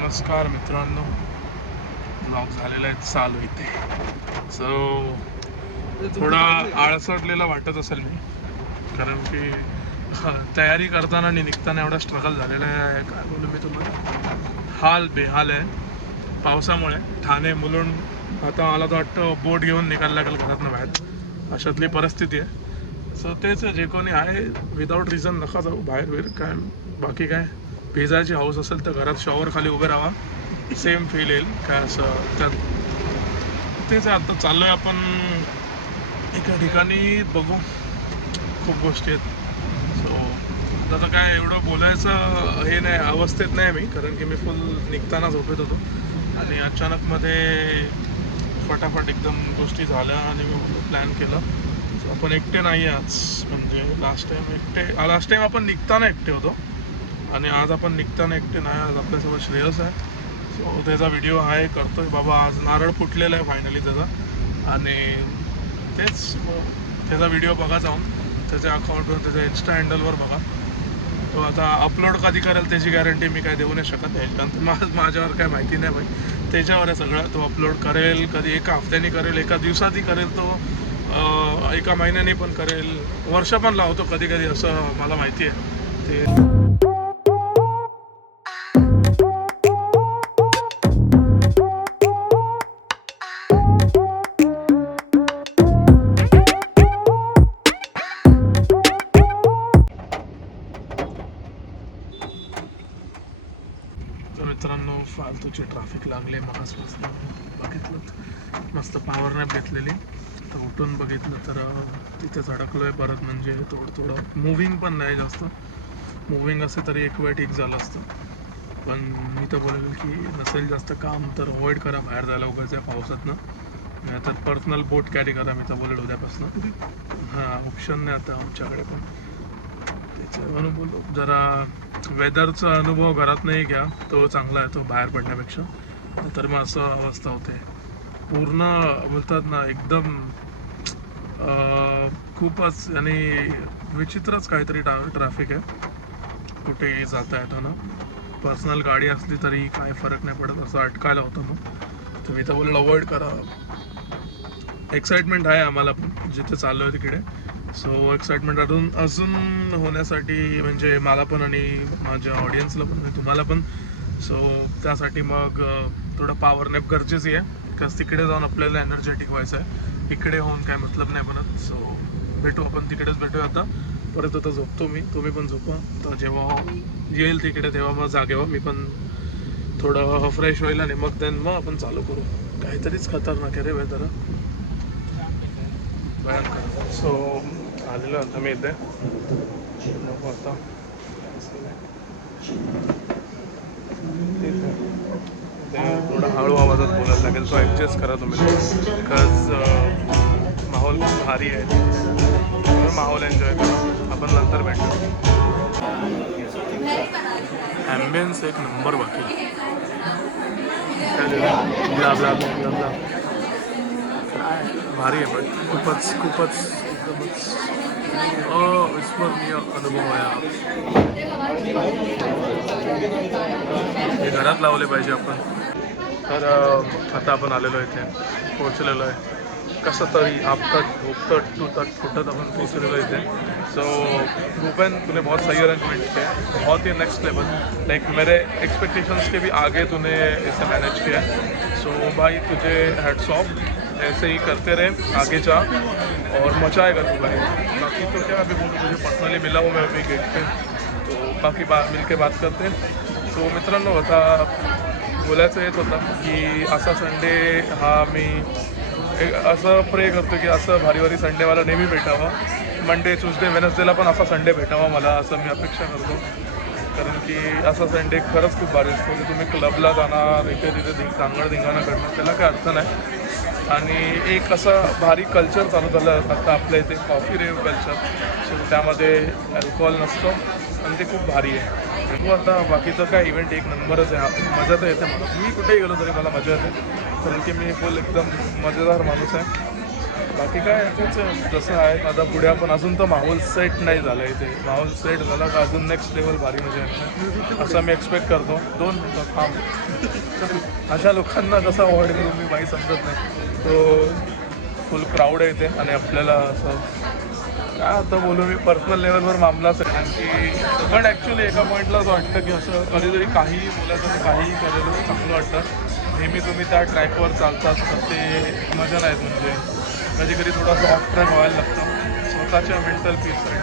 नमस्कार मित्रांनो, ब्लॉग झालेला आहे चालू इथे. सो थोडा आळसटलेला वाटत असेल मी, कारण की तयारी करताना आणि निघताना एवढा स्ट्रगल झालेला आहे. काय बोलू मी तुम्हाला, हाल बेहाल आहे पावसामुळे. ठाणे मुलुंड आता मला तर वाटतं बोट घेऊन निघायला लागेल घरातनं बाहेर, अशातली परिस्थिती आहे. सो तेच जे कोणी आहे विदाऊट रिझन नका जाऊ बाहेर काय. बाकी काय, भिजायची हाऊस असेल तर घरात शॉवर खाली उभे राहा, सेम फील येईल काय असं. त्यात तेच आता चाललो आहे आपण एका ठिकाणी, बघू खूप गोष्टी आहेत. सो आता काय एवढं बोलायचं हे नाही, अवस्थेत नाही मी, कारण की मी फुल निघताना झोपेत होतो आणि अचानकमध्ये फटाफट एकदम गोष्टी झाल्या आणि मी प्लॅन केला. सो आपण एकटे नाही आज, म्हणजे लास्ट टाइम आपण निघताना एकटे होतो आणि आज आपण निघताना एकटे नाही. आज आपल्यासोबत श्रेयस आहे. सो त्याचा व्हिडिओ आहे करतोय बाबा. आज नारळ फुटलेला आहे फायनली त्याचा, आणि तेच त्याचा व्हिडिओ बघा जाऊन त्याच्या अकाउंटवर, त्याच्या इन्स्टा हँडलवर बघा. तो आता अपलोड कधी करेल त्याची गॅरंटी मी काय देऊ नाही शकत आहे, कारण माझ्यावर काय माहिती नाही भाई. त्याच्यावर आहे सगळं. तो अपलोड करेल कधी, एका हफ्त्याने करेल, एका दिवसातही करेल तो, एका महिन्याने पण करेल, वर्ष पण लावतो कधी कधी, असं मला माहिती आहे ते. मित्रांनो फालतूची ट्रॅफिक लागले. मगासपासून बघितलं, मस्त पॉवर नॅप घेतलेली, तर उठून बघितलं तर तिथेच अडकलो आहे परत. म्हणजे थोडं मूव्हिंग पण नाही जास्त. मूव्हिंग असे तरी एक वेळ ठीक झालं असतं, पण मी तर बोलेल की नसेल जास्त काम तर अवॉइड करा बाहेर जायला उगाच या पावसातनं. नाही तर पर्सनल बोट कॅरी करा, मी तर बोलेल उद्यापासून. हां, ऑप्शन नाही आता आमच्याकडे पण. त्याचा अनुभव जरा, वेदरचा अनुभव घरात नाही घ्या, तो चांगला आहे तो बाहेर पडण्यापेक्षा. तर मग असं अवस्था होते पूर्ण, बोलतात ना एकदम खूपच, आणि विचित्रच काहीतरी ट्रॅफिक आहे. कुठेही जाता येतं ना, पर्सनल गाडी असली तरी काय फरक नाही पडत, असं अटकायला होतं. मग तुम्ही तर बोलेल अवॉइड करा. एक्साइटमेंट आहे आम्हाला पण जिथे चाललो आहे तिकडे. सो एक्साइटमेंट अजून होण्यासाठी, म्हणजे मला पण आणि माझ्या ऑडियन्सला पण आणि तुम्हाला पण. सो त्यासाठी मग थोडं पॉवर नॅप गरजेची आहे, बिकॉज तिकडे जाऊन आपल्याला एनर्जेटिक व्हायचं आहे. इकडे होऊन काय मतलब नाही बनत. सो भेटू आपण तिकडेच, भेटूया आता परत. आता झोपतो मी, तुम्ही पण झोपा. तर जेव्हा येईल तिकडे तेव्हा मग जागेवा, मी पण थोडं फ्रेश होईल आणि मग मग आपण चालू करू. काहीतरीच खतरनाक आहे रे वेदर. सो आलेलो आता मी इथे, आता थोडं हळू आवाजात बोलायला लागेल, सो ॲडजस्ट करा तुम्ही, बिकॉज माहोल खूप भारी आहे. तुम्ही माहोल एन्जॉय करा, आपण नंतर भेटू. ॲम्बियन्स एक नंबर. बाकी ब्ला ब्ला ब्ला ब्ला, भारी आहे पण खूपच एकदमच अविस्मरणीय अनुभव आहे. हे घरात लावले पाहिजे आपण. तर आता आपण आलेलो आहे, इथे पोहोचलेलो आहे. कसं तरी आपटत फुटत आपण पोहोचलेलो आहे इथे. सो भूपेन, तूने बहुत सही अरेंजमेंट किया, बहुत ही नेक्स्ट लेवल, लाइक मेरे एक्सपेक्टेशंस के भी आगे तूने इसे मैनेज किया. सो भाई तुझे हैट्स ऑफ, ऐसे ही करते रहे, आगे जा और मचाएगा तू भाई. बाकी तो क्या अभी बोलूँ, मुझे पर्सनली मिला हूँ मैं अभी गेट पे, तो बाकी मिल के बात करते हैं. सो मित्रांनो, आता बोलायचं हेच होतं की असा संडे हा मी असं प्रे करतो की असं भारी संडे मला नेहमी भेटावा. मंडे ट्यूसडे वेनसडेला पण असा संडे भेटावा मला, असं मी अपेक्षा करतो. कारण की असा संडे खरंच खूप भारी असतो. की तुम्ही क्लबला जाणार, इथे तिथे चांगलं धिंगाणा करणार, त्याला काय अर्थ नाही. आणि एक असं भारी कल्चर चालू झालं आता आपल्या इथे, कॉफी रेव कल्चर. सो त्यामध्ये अल्कोहोल नसतं आणि ते खूप भारी आहे. तू आता बाकीचं काय इव्हेंट एक नंबरच आहे. मजा तर येते मला, मी कुठेही गेलो तरी मला मजा येते, कारण की मी फुल एकदम मजेदार माणूस आहे. बाकी काय तेच जसं आहे आता पुढे आपण अजून तर माहोल सेट नाही झाला इथे. माहोल सेट झाला का अजून नेक्स्ट लेवल भारी म्हणजे असं मी एक्सपेक्ट करतो. 2 मिनिटं थांब. अशा लोकांना कसं अवॉइड करू मी काही समजत नाही. तो फुल क्राऊड आहे इथे आणि आपल्याला असं काय आता बोलू मी पर्सनल लेवलवर मामलाच आहे. आणखी पण ॲक्च्युली एका पॉईंटला असं वाटतं की असं कधीतरी काही बोलायचं काहीही केलेलं चांगलं वाटतं. नेहमी तुम्ही त्या ट्रॅकवर चालतात तर ते मजा नाहीत. म्हणजे कधी कधी थोडासा ऑफ ट्रॅक व्हायला लागतं स्वतःच्या मेंटल पीससाठी.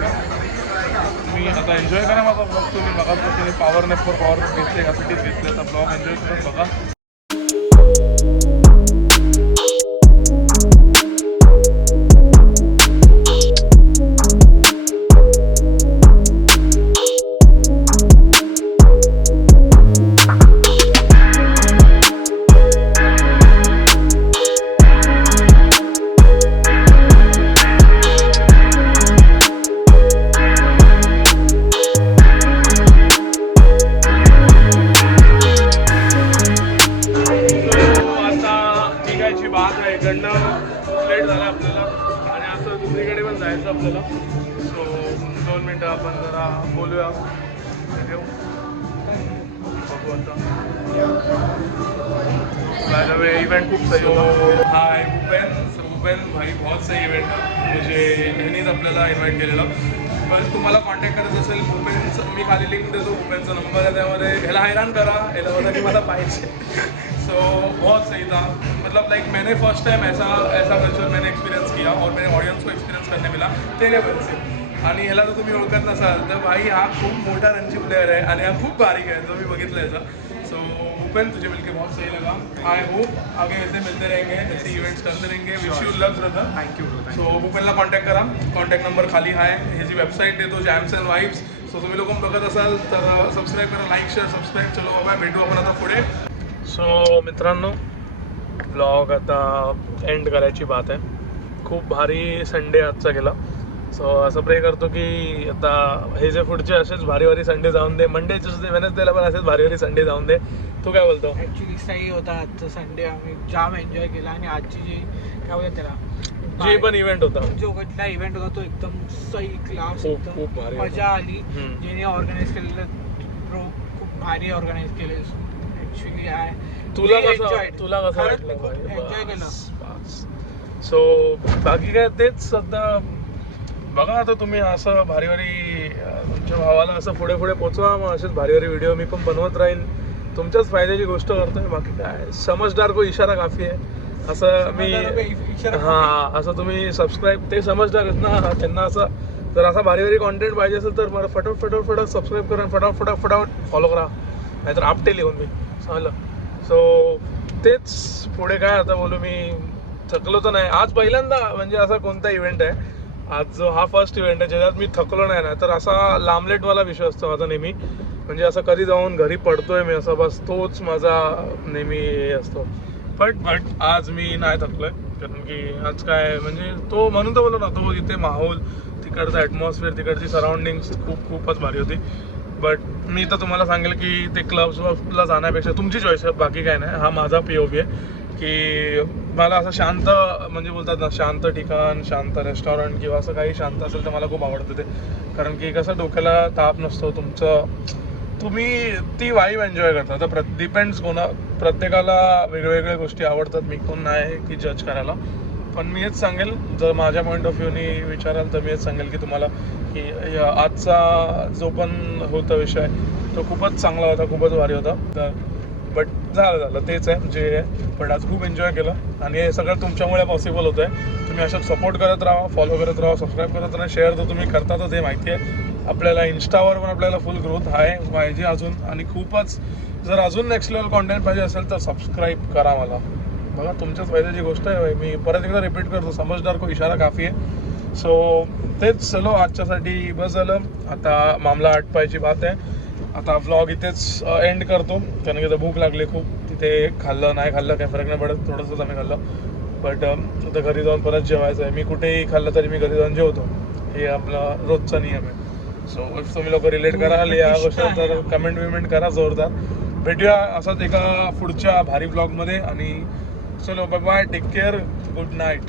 तुम्ही आता एन्जॉय करा माझा ब्लॉग. तुम्ही बघा पॉवर नेपवर पॉवर नेप घेतले यासाठीच घेतले तर ब्लॉग एन्जॉय करून बघा. लेट झाला आपल्याला आणि असं दुसरीकडे पण जायचं आपल्याला. सो 2 मिनटं आपण जरा बोलूया. बघू आता इवेंट खूप सही होता. हाय भूपेन भाई बहुत सही इवेंट था. म्हणजे ह्यांनीच आपल्याला इन्व्हाइट केलेलं. पण तुम्हाला कॉन्टॅक्ट करायचं असेल भूपेनचं मी खाली लिंक देतो. भूपेनचा नंबर आहे त्यामध्ये. ह्याला हैरान करा. ह्याला बघा की मला पाहिजे. सो बहुत सही था. मतलब लाइक मैंने फर्स्ट टाइम ऐसा कल्चर मैंने एक्सपीरियंस किया और मेरे ऑडियंस को एक्सपीरियंस करने मिला तेरे वजह से. आणि ह्याला जर तुम्ही ओळखत नसाल तर भाई हा खूप मोठा रणजी प्लेयर आहे आणि हा खूप बारीक आहे जो मी बघितलं याचा. सो भूपेन तुझे मिलके बहुत सही लगा. आई होप आगे ऐसे मिलते रहेंगे ऐसे इवेंट्स करते रहेंगे. Wish you luck brother. Thank you. So भूपेनला कॉन्टॅक्ट करा. कॉन्टॅक्ट नंबर खाली आहे. ह्याची वेबसाईट देतो जॅम्स अँड वाईब्स. सो तुम्ही लोक बघत असाल तर सबस्क्राईब करा. Like share subscribe. चलो बाबा भेटू आपण आता पुढे. सो मित्रांनो ब्लॉग आता एंड करायची बात आहे. खूप भारी संडे आजचा गेला. सो असं प्रे करतो की आता हे जे पुढचे असेच भारी संडे जाऊन दे. मंडे ट्यूसडे वेडनेसडेला पण असेच भारी संडे जाऊन दे. तू काय बोलतो? ॲक्च्युली सही होता आजचा संडे. आम्ही जाम एन्जॉय केला आणि आजची जी काय बोलतात त्याला जे पण इव्हेंट होता जो कुठला इव्हेंट होता तो एकदम सही क्लास. खूप भारी मजा आली. जेणे ऑर्गनाईज केलेलं खूप भारी ऑर्गनाईज केले. ॲक्च्युली आहे. तुला कसं वाटलं? एन्जॉय केलं. सो बाकी काय तेच आता बघा. आता तुम्ही असं भारी तुमच्या भावाला असं पुढे पोचवा. मग असेच भारी व्हिडिओ मी पण बनवत राहीन. तुमच्याच फायद्याची गोष्ट करतोय. बाकी काय समजदार को इशारा काफी आहे असं मी हां असं तुम्ही सबस्क्राईब ते समजदार आहेत ना त्यांना. असं जर असा भारी कॉन्टेंट पाहिजे असेल तर मला फटाफट सबस्क्राईब करा. फटाफट फॉलो करा. नाहीतर आपटे लिहून मी चालेल. सो तेच पुढे काय आता बोलू. मी थकलो तर नाही आज पहिल्यांदा. म्हणजे असा कोणता इव्हेंट आहे आज जो हा फर्स्ट इव्हेंट आहे ज्याच्यात मी थकलो नाही ना. तर असा लांबलेटवाला विषय असतो माझा नेहमी. म्हणजे असं कधी जाऊन घरी पडतोय मी असं बस तोच माझा नेहमी हे असतो. बट आज मी नाही थकलोय. कारण की आज काय म्हणजे तो म्हणून तर बोललो ना तो इथे माहोल तिकडचा ॲटमॉस्फिअर तिकडची सराउंडिंग्स खूपच भारी होती. बट मी तर तुम्हाला सांगेल की ते क्लब्सला जाण्यापेक्षा तुमची चॉईस आहे. बाकी काय नाही. हा माझा POV आहे की मला असं शांत म्हणजे बोलतात ना शांत ठिकाण शांत रेस्टॉरंट किंवा असं काही शांत असेल तर मला खूप आवडतं ते. कारण की कसं डोक्याला ताप नसतो तुम्ही ती वाईब एन्जॉय करता. तर डिपेंड्स प्रत्येकाला वेगवेगळ्या गोष्टी आवडतात. मी कोण नाही की जज करायला. पण मी हेच सांगेल जर माझ्या पॉईंट ऑफ व्ह्यूनी विचाराल तर मी हेच सांगेल की तुम्हाला की आजचा जो पण होता विषय तो खूपच चांगला होता. खूपच भारी होता. तर बट झालं तेच आहे जे आहे. पण आज खूप एन्जॉय केलं आणि हे सगळं तुमच्यामुळे पॉसिबल होतं आहे. तुम्ही अशाच सपोर्ट करत राहा. फॉलो करत राहा. सबस्क्राईब करत राहा. शेअर तर तुम्ही करतातच हे माहिती आहे. आपल्याला इंस्टावर पण आपल्याला फुल ग्रोथ आहे पाहिजे अजून. आणि खूपच जर अजून नेक्स्ट लेवल कॉन्टेंट पाहिजे असेल तर सबस्क्राईब करा मला. बघा तुमच्याच फायद्याची गोष्ट आहे. मी परत एकदा रिपीट करतो समजदार को इशारा काफी आहे. सो तेच चलो आजच्यासाठी बस झालं. आता मामला आटपायची बात आहे. आता व्लॉग इथेच एंड करतो. कारण की भूक लागली खूप. तिथे खाल्लं नाही खाल्लं काही फरक नाही पडत. थोडंसंच आम्ही खाल्लं. बट आता घरी जाऊन परत जेवायचं आहे. मी कुठेही खाल्लं तरी मी घरी जाऊन जेवतो. हे आपला रोजचा नियम आहे. सो इफ तुम्ही लोक रिलेट कराल या गोष्टी तर कमेंट करा जोरदार. भेटूया असंच एका पुढच्या भारी ब्लॉगमध्ये. आणि चलो bye take care. Good night.